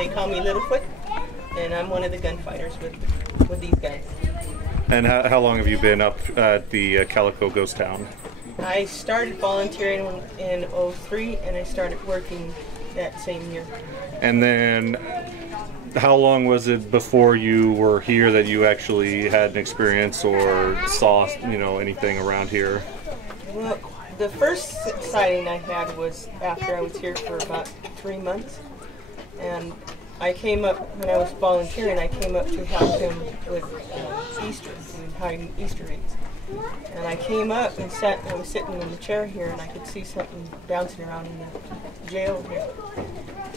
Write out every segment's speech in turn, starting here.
they call me Littlefoot, and I'm one of the gunfighters with these guys. And how long have you been up at the Calico ghost town? I started volunteering in '03, and I started working that same year. And then how long was it before you were here that you actually had an experience or saw, you know, anything around here? Well, the first sighting I had was after I was here for about 3 months, and I came up, when I was volunteering, I came up to help him with Easter, hiding Easter eggs. And I came up and I was sitting in the chair here, and I could see something bouncing around in the jail here.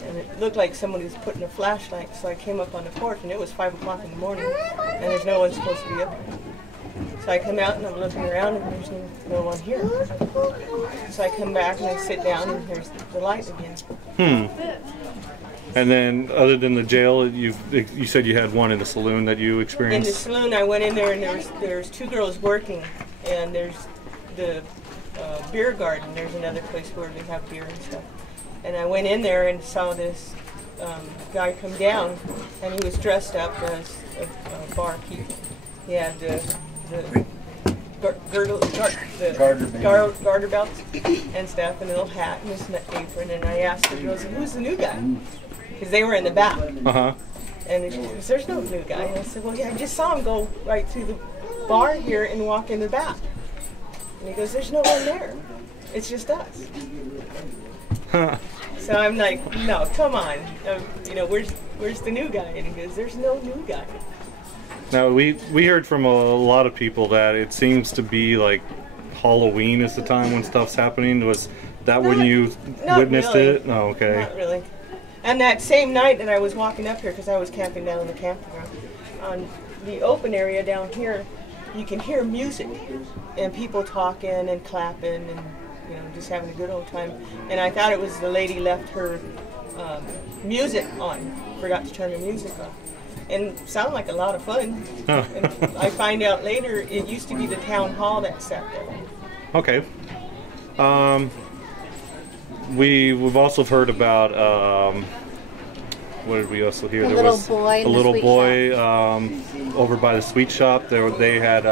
And it looked like somebody was putting a flashlight, so I came up on the porch, and it was 5 o'clock in the morning, and there's no one supposed to be up there. So I come out and I'm looking around, and there's no one here. So I come back and I sit down, and there's the light again. And then, other than the jail, you said you had one in the saloon that you experienced? In the saloon, I went in there, and there's 2 girls working, and there's the beer garden. There's another place where they have beer and stuff. And I went in there and saw this guy come down, and he was dressed up as a barkeep. He had the garter belts and stuff, and a little hat and his apron. And I asked the girls, "Who's the new guy?" Because they were in the back. And she goes, "There's no new guy." And I said, "Well, yeah, I just saw him go right through the bar here and walk in the back." And he goes, "There's no one there. It's just us." So I'm like, "No, come on. You know, where's the new guy?" And he goes, "There's no new guy." Now, we heard from a lot of people that it seems to be like Halloween is the time when stuff's happening. Was that when you witnessed it? Oh, okay. Not really. And that same night that I was walking up here, because I was camping down in the campground, on the open area down here, you can hear music and people talking and clapping and, you know, just having a good old time. And I thought it was the lady left her music on, forgot to turn the music on. And it sounded like a lot of fun. And I find out later it used to be the town hall that sat there. Okay. We've also heard about what did we also hear? A little boy over by the sweet shop. They had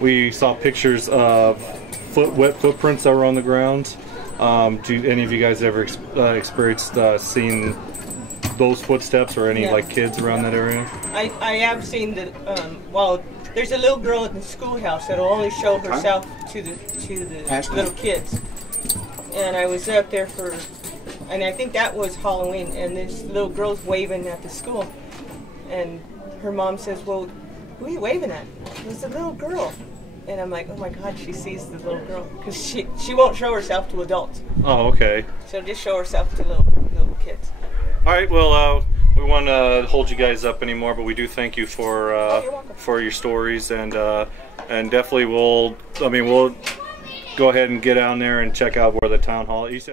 we saw pictures of wet footprints that were on the ground. Do any of you guys ever experienced seeing those footsteps or any like kids around that area? I have seen the well, there's a little girl at the schoolhouse that'll only show herself to the little kids. And I was up there and I think that was Halloween, and this little girl's waving at the school. And her mom says, "Well, who are you waving at?" It's a little girl. And I'm like, "Oh my God, she sees the little girl." Because she won't show herself to adults. Oh, okay. She'll just show herself to little kids. All right, well, we won't hold you guys up anymore, but we do thank you for your stories, and definitely we'll go ahead and get down there and check out where the town hall. You said